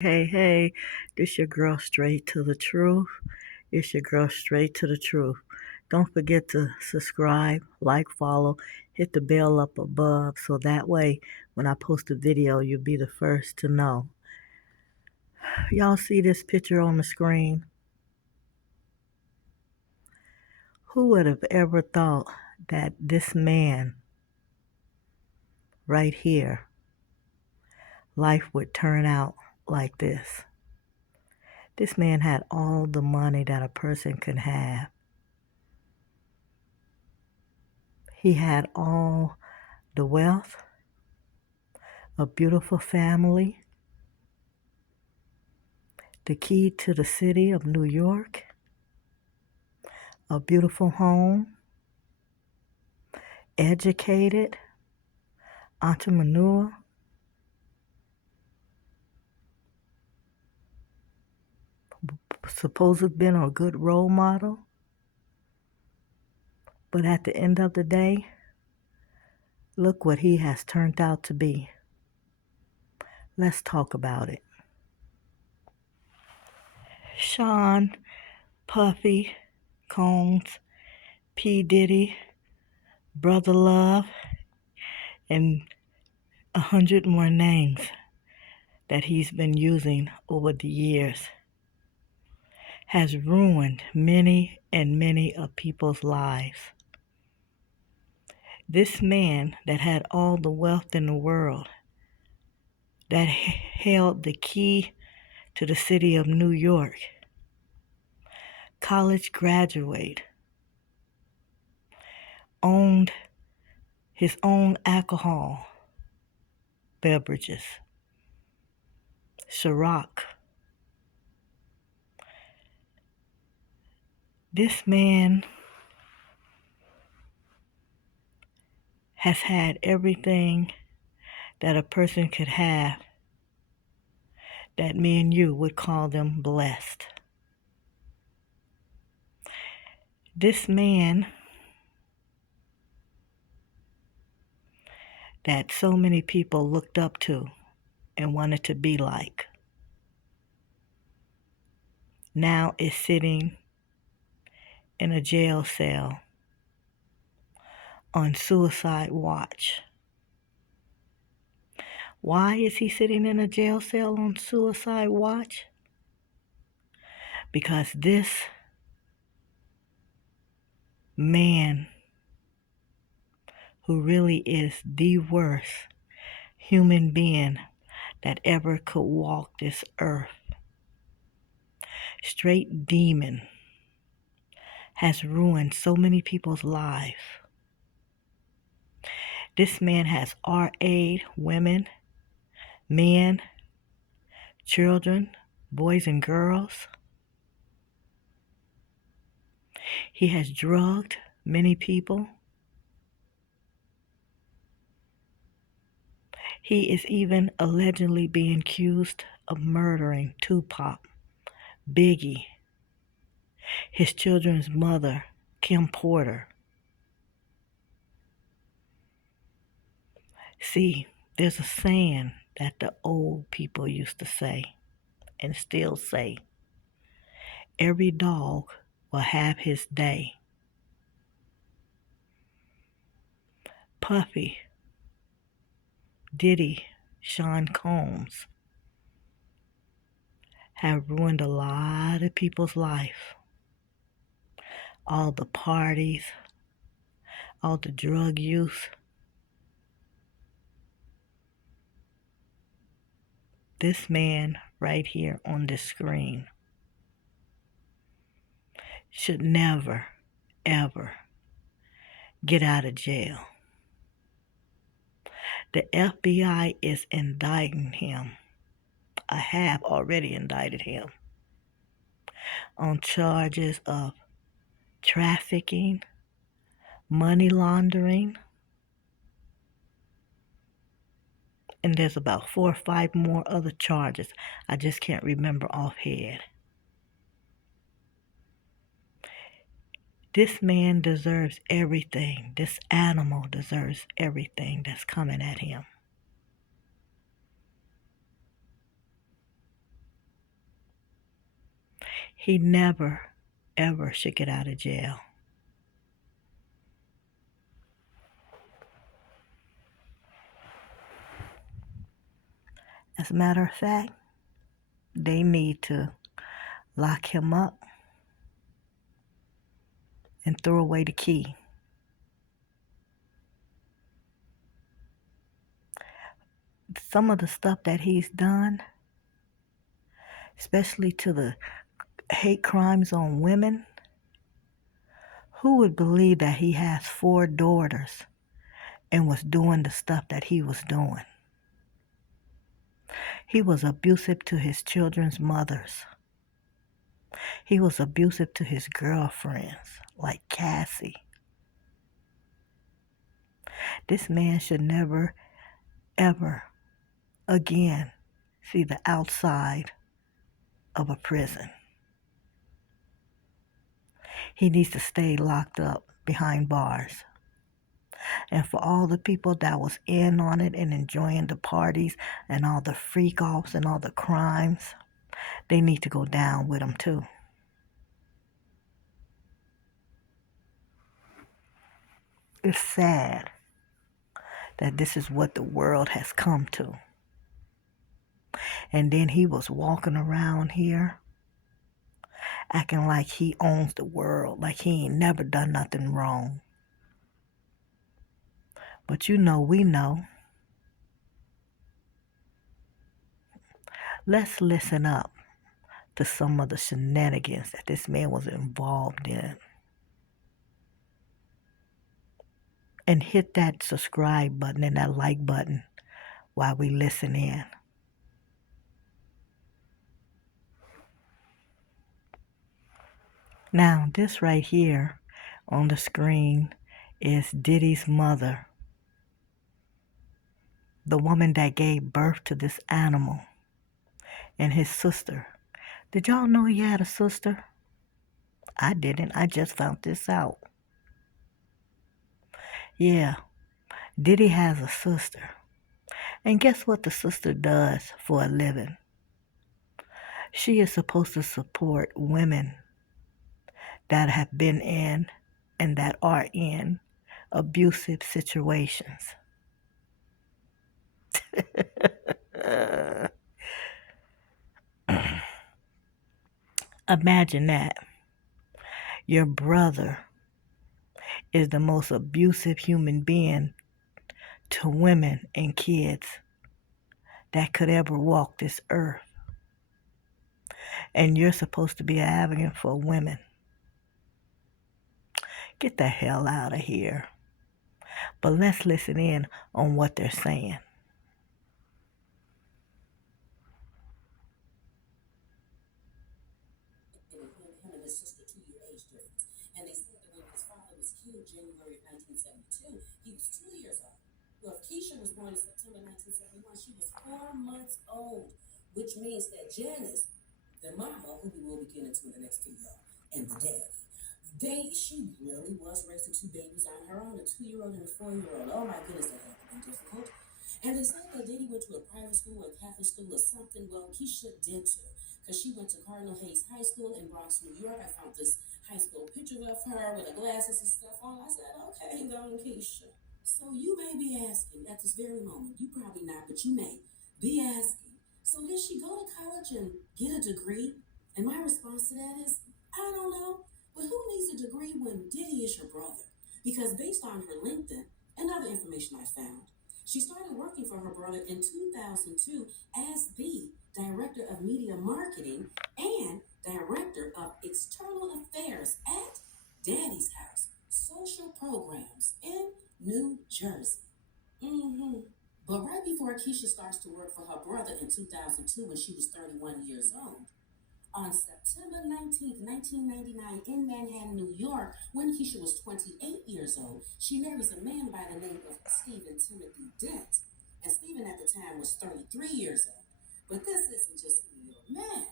Hey, hey, this your girl Straight to the Truth. It's your girl Straight to the Truth. Don't forget to subscribe, like, follow, hit the bell up above so that way when I post a video, you'll be the first to know. Y'all see this picture on the screen? Who would have ever thought that this man right here, life would turn out like this? This man had all the money that a person could have. He had all the wealth, a beautiful family, the key to the city of New York, a beautiful home, educated, entrepreneur, supposed to have been a good role model. But at the end of the day, look what he has turned out to be. Let's talk about it. Sean, Puffy, Combs, P. Diddy, Brother Love, and 100 more names that he's been using over the years has ruined many and many of people's lives. This man that had all the wealth in the world, that held the key to the city of New York, college graduate, owned his own alcohol beverages, Ciroc. This man has had everything that a person could have that me and you would call them blessed. This man that so many people looked up to and wanted to be like now is sitting in a jail cell on suicide watch. Why is he sitting in a jail cell on suicide watch? Because this man, who really is the worst human being that ever could walk this earth, straight demon, has ruined so many people's lives. This man has RA'd women, men, children, boys and girls. He has drugged many people. He is even allegedly being accused of murdering Tupac, Biggie, his children's mother, Kim Porter. See, there's a saying that the old people used to say and still say, every dog will have his day. Puffy, Diddy, Sean Combs have ruined a lot of people's life. All the parties, all the drug use. This man right here on this screen should never, ever get out of jail. The FBI is indicting him. I have already indicted him on charges of trafficking, money laundering, and there's about 4 or 5 more other charges. I just can't remember offhand. This man deserves everything. This animal deserves everything that's coming at him. He never, ever should get out of jail. As a matter of fact, they need to lock him up and throw away the key. Some of the stuff that he's done, especially to the hate crimes on women, who would believe that he has 4 daughters and was doing the stuff that he was doing? He was abusive to his children's mothers. He was abusive to his girlfriends, like Cassie. This man should never, ever again see the outside of a prison. He needs to stay locked up behind bars. And for all the people that was in on it and enjoying the parties and all the freak offs and all the crimes, they need to go down with him too. It's sad that this is what the world has come to. And then he was walking around here acting like he owns the world, like he ain't never done nothing wrong. But we know. Let's listen up to some of the shenanigans that this man was involved in. And hit that subscribe button and that like button while we listen in. Now, this right here on the screen is Diddy's mother, the woman that gave birth to this animal, and his sister. Did y'all know he had a sister? I didn't. I just found this out. Yeah, Diddy has a sister. And guess what the sister does for a living? She is supposed to support women that have been in and that are in abusive situations. Imagine that. Your brother is the most abusive human being to women and kids that could ever walk this earth. And you're supposed to be an advocate for women. Get the hell out of here. But let's listen in on what they're saying. Him and his sister, 2-year age difference. And they said that when his father was killed January of 1972, he was 2 years old. Well, if Keisha was born in September 1971, she was 4 months old, which means that Janice, the mama, who we will be getting into in the next video, and the daddy, she really was raising 2 babies on her own, a 2-year-old and a 4-year-old. Oh my goodness, that had to be difficult. And they said that Diddy went to a private school, a Catholic school, or something. Well, Keisha did too, because she went to Cardinal Hayes High School in Bronx, New York. I found this high school picture of her with her glasses and stuff on. I said, okay, go Keisha. So you may be asking at this very moment, you probably not, but you may be asking, so did she go to college and get a degree? And my response to that is, I don't know. But who needs a degree when Diddy is your brother? Because based on her LinkedIn and other information I found, she started working for her brother in 2002 as the Director of Media Marketing and Director of External Affairs at Daddy's House Social Programs in New Jersey. But right before Keisha starts to work for her brother in 2002 when she was 31 years old, on September 19th, 1999, in Manhattan, New York, when Keisha was 28 years old, she marries a man by the name of Stephen Timothy Dent. And Stephen at the time was 33 years old. But this isn't just any old man.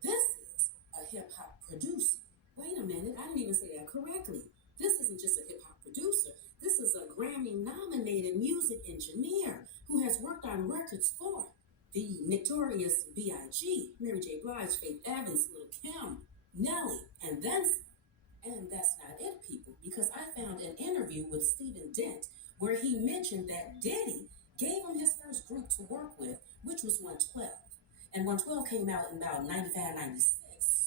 This is a hip-hop producer. Wait a minute, I didn't even say that correctly. This isn't just a hip-hop producer. This is a Grammy-nominated music engineer who has worked on records for the Notorious B.I.G., Mary J. Blige, Faith Evans, Lil' Kim, Nelly, and that's not it, people, because I found an interview with Stephen Dent where he mentioned that Diddy gave him his first group to work with, which was 112. And 112 came out in about 95, 96.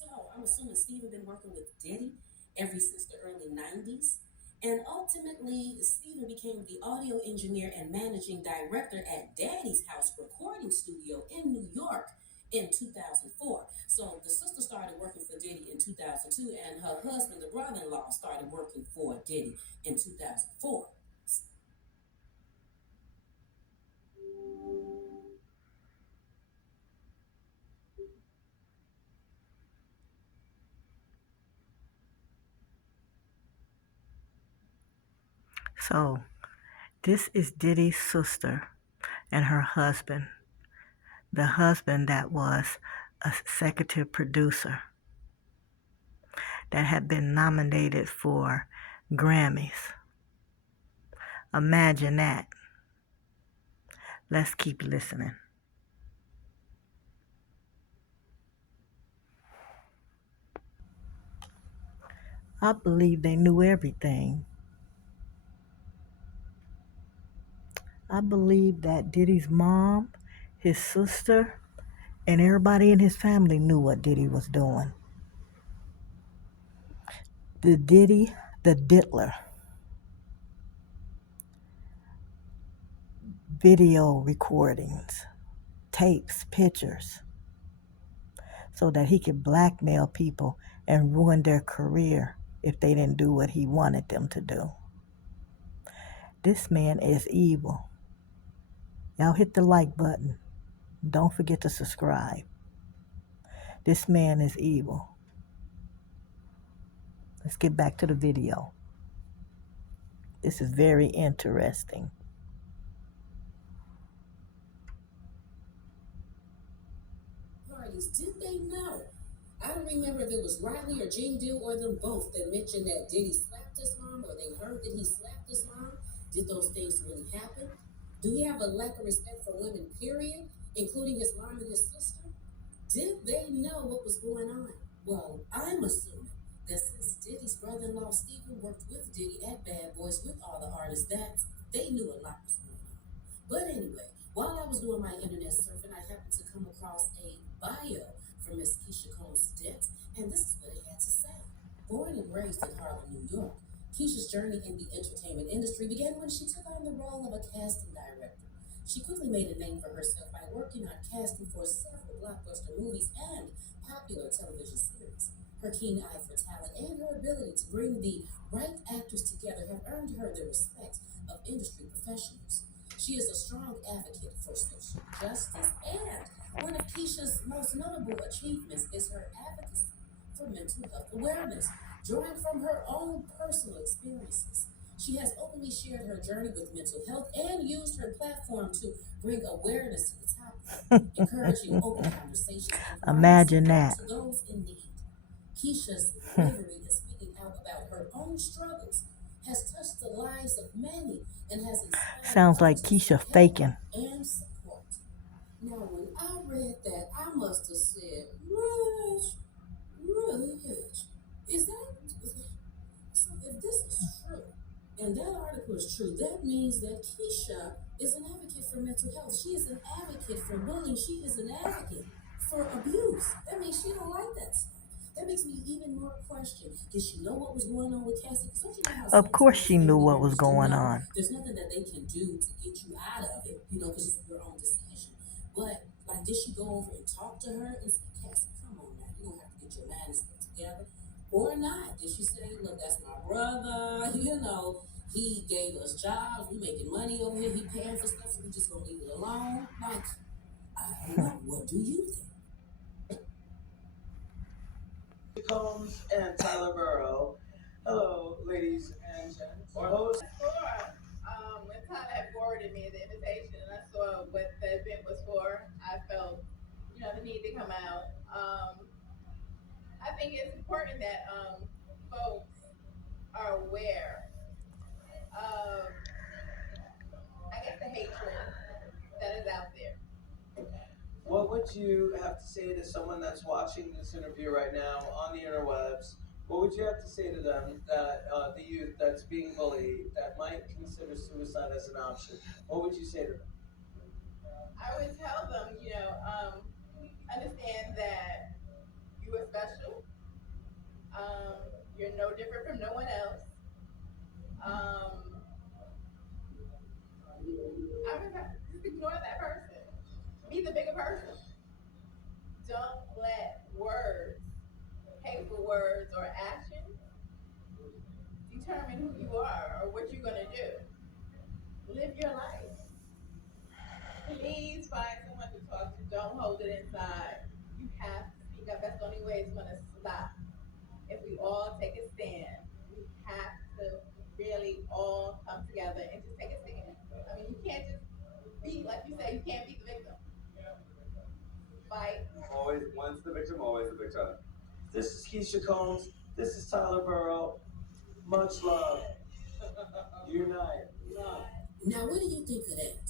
So I'm assuming Stephen been working with Diddy ever since the early 90s. And ultimately, Stephen became the audio engineer and managing director at Daddy's House Recording Studio in New York in 2004. So the sister started working for Diddy in 2002, and her husband, the brother-in-law, started working for Diddy in 2004. So, this is Diddy's sister and her husband, the husband that was a executive producer that had been nominated for Grammys. Imagine that. Let's keep listening. I believe they knew everything. I believe that Diddy's mom, his sister, and everybody in his family knew what Diddy was doing. The Diddler video recordings, tapes, pictures, so that he could blackmail people and ruin their career if they didn't do what he wanted them to do. This man is evil. Y'all hit the like button. Don't forget to subscribe. This man is evil. Let's get back to the video. This is very interesting. Parties, did they know? I don't remember if it was Riley or Gene Deal or them both that mentioned that Diddy slapped his mom or they heard that he slapped his mom. Did those things really happen? Do he have a lack of respect for women, period, including his mom and his sister? Did they know what was going on? Well, I'm assuming that since Diddy's brother-in-law Stephen worked with Diddy at Bad Boys with all the artists, that they knew a lot was going on. But anyway, while I was doing my internet surfing, I happened to come across a bio from Miss Keisha Combs Dent, and this is what it had to say. Born and raised in Harlem, New York, Keisha's journey in the entertainment industry began when she took on the role of a casting director. She quickly made a name for herself by working on casting for several blockbuster movies and popular television series. Her keen eye for talent and her ability to bring the right actors together have earned her the respect of industry professionals. She is a strong advocate for social justice, and one of Keisha's most notable achievements is her advocacy for mental health awareness, drawing from her own personal experiences. She has openly shared her journey with mental health and used her platform to bring awareness to the topic, encouraging open conversations and Imagine providing that. support to those in need. Keisha's bravery in speaking out about her own struggles has touched the lives of many and has inspired Sounds like others to Keisha seek help faking. and support. Now, when I read that, I must have said, Rich, really, Rich, is that so? If this is true, and that article is true, that means that Keisha is an advocate for mental health. She is an advocate for bullying. She is an advocate for abuse. That means she don't like that stuff. That makes me even more question. Did she know what was going on with Cassie? Because don't you know how Of course sometimes she knew family what was members do going know? on. There's nothing that they can do to get you out of it, because it's your own decision. But like, did she go over and talk to her and say, Cassie, come on now, you're gonna have to get your mind together? Or not? Did she say, look, that's my brother, he gave us jobs, we making money over here, he paying for stuff, so we just gonna leave it alone? Like, I don't know. What do you think? Combs and Tyler Burrow. Hello, ladies and gents. Our host. When Tyler had forwarded me the invitation and I saw what the event was for, I felt, the need to come out. I think it's important that folks are aware of, I guess, the hatred that is out there. what would you have to say to someone that's watching this interview right now on the interwebs? What would you have to say to them that the youth that's being bullied that might consider suicide as an option? What would you say to them? I would tell them, understand that you are special. You're no different from no one else. Um, just ignore that person. Be the bigger person. Don't let words, hateful words, or actions determine who you are or what you're gonna do. Live your life. Please find someone to talk to. Don't hold it inside. You have to speak up. That's the only way it's gonna stop. If we all take a stand, we have to really all come together and just take a stand. I mean, you can't just be like you say. You can't be the victim. Fight. Always, once the victim, always the victim. This is Keisha Combs. This is Tyler Burrow. Much love. Unite. Now, what do you think of that?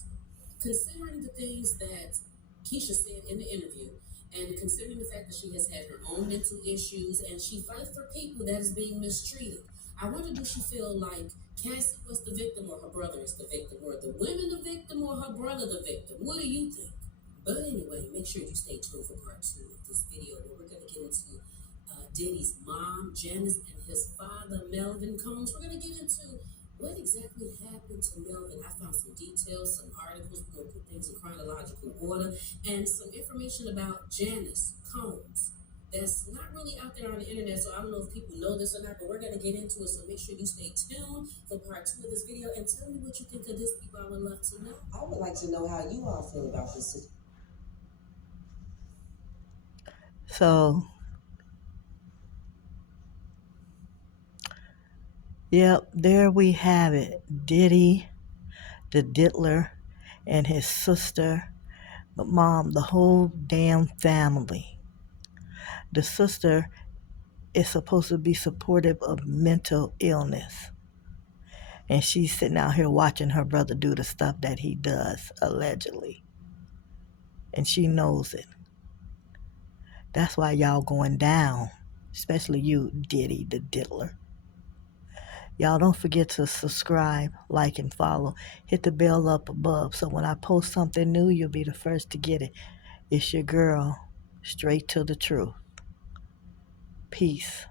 Considering the things that Keisha said in the interview, and considering the fact that she has had her own mental issues and she fights for people that is being mistreated, I wonder, does she feel like Cassie was the victim or her brother is the victim, or the women the victim or her brother the victim? What do you think? But anyway, make sure you stay tuned for part 2 of this video where we're going to get into Diddy's mom, Janice, and his father, Melvin Combs. We're going to get into what exactly happened to Melvin. I found some details, some articles. We're going to put things in chronological order, and some information about Janice Combs that's not really out there on the internet, so I don't know if people know this or not, but we're going to get into it, so make sure you stay tuned for part 2 of this video, and tell me what you think of this, people. I would love to know. I would like to know how you all feel about this situation. So, yep, there we have it. Diddy, the diddler, and his sister, but mom, the whole damn family. The sister is supposed to be supportive of mental illness. And she's sitting out here watching her brother do the stuff that he does, allegedly. And she knows it. That's why y'all going down, especially you, Diddy, the diddler. Y'all don't forget to subscribe, like, and follow. Hit the bell up above so when I post something new, you'll be the first to get it. It's your girl, straight to the truth. Peace.